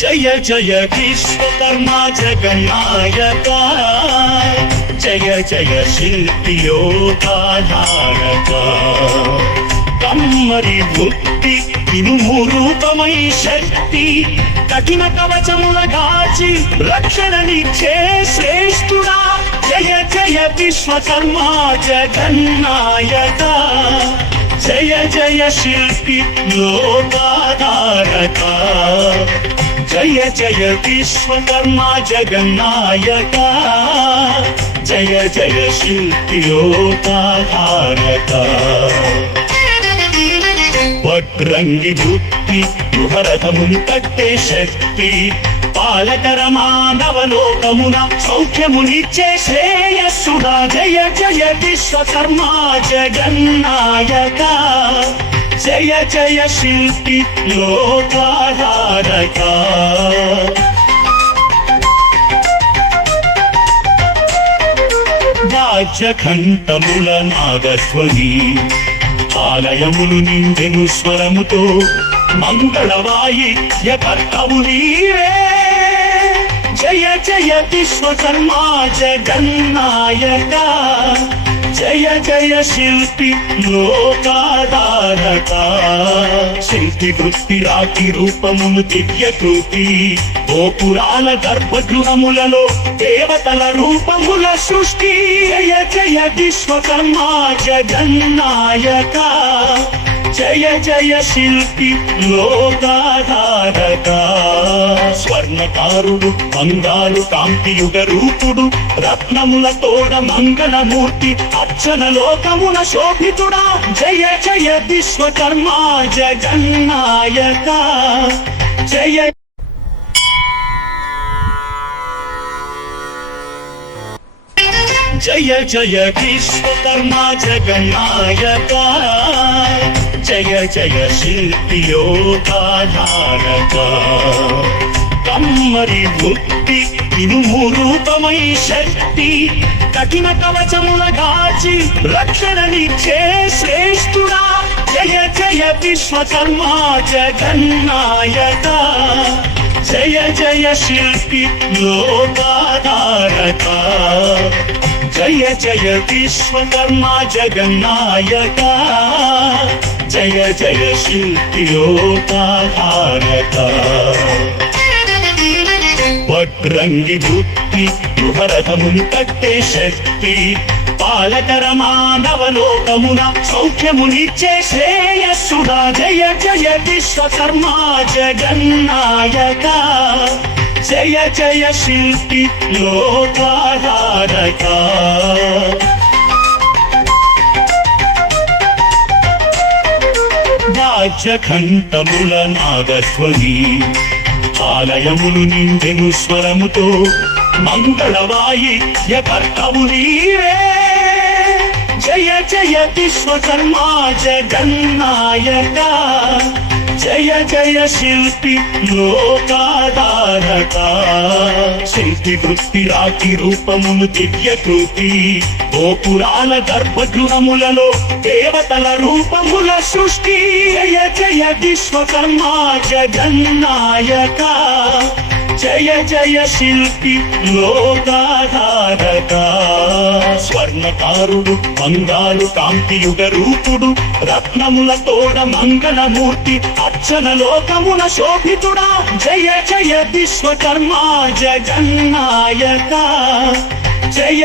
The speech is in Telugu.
జయ జయ విశ్వకర్మా జగన్నాయక జయ జయ శిల్పి యోగాధారక కమ్మరి బుద్ధి ఇనుమురూపమై శక్తి కఠిన కవచముల గాచి రక్షణనిచ్చే శ్రేష్ఠుడా జయ జయ విశ్వకర్మా జగన్నాయక జయ జయ శిల్పి యోగాధారక జయ జయ విశ్వకర్మా జగన్నాయక జయ జయ శిల్పి యోగాధారక వడ్రంగి బుద్ధి గృహరథమును కట్టే శక్తి పాలకర మానవలోకమున సౌఖ్యమునిచ్చే శ్రేయస్సుడా జయ జయ విశ్వకర్మా జగన్నాయక జయ జయ శిల్పి లోకాధారక రాజ్యఖండముల నాగధ్వని ఆలయములు నిండెను స్వరముతో మంగళవాయిద్య కర్తవు నీవే జయ జయ విశ్వకర్మా జగన్నాయక జయ జయ శిల్పి లోకాధారక శిల్పి వృత్తి రాకి రూపమును దివ్య కృతి గోపురాల గర్భగృహములలో దేవతల రూపముల సృష్టి జయ జయ విశ్వకర్మా జగన్నాయక జయ జయ శిల్పి లోకాధారక స్వర్ణకారుడు బంగారు కాంతియుగ రూపుడు రత్నముల తోడ మంగళమూర్తి అర్చన లోకమున శోభితుడా జయ జయ విశ్వకర్మా జగన్నాయక జయ జయ జయ విశ్వకర్మా జగన్నాయక జయ జయ శిల్పి యోగాధారక కమ్మరి బుద్ధి ఇనుమురూపమై శక్తి కఠిన కవచముల గాచి రక్షణనిచ్చే శ్రేష్ఠుడా జయ జయ విశ్వకర్మా జగన్నాయక జయ జయ శిల్పి యోగాధారక జయ జయ విశ్వకర్మా జగన్నాయక జయ జయ శిల్పి యోగాధారక వడ్రంగి బుద్ధి గృహరథమును కట్టే శక్తి పాలకర మానవలోకమున సౌఖ్యమునిచ్చే శ్రేయస్సుడా జయ జయ విశ్వకర్మా జగన్నాయక జయ జయ శిల్పి లోకాధారక రాజ్యఖండముల నాగధ్వని ఆలయములు నిండెను స్వరముతో మంగళవాయిద్య కర్తవు నీవే జయ జయ విశ్వకర్మా జగన్నాయక జయ జయ శిల్పి లోకాధారక శిల్పి వృత్తి రాకి రూపమును దివ్య కృతి గోపురాల గర్భగృహములలో దేవతల రూపముల సృష్టి జయ జయ విశ్వకర్మా జగన్నాయక జయ జయ శిల్పి లోకాధారక స్వర్ణకారుడు బంగారు కాంతియుగ రూపుడు రత్నముల తోడ మంగళమూర్తి అర్చన లోకమున శోభితుడా జయ జయ విశ్వకర్మా జగన్నాయక జయ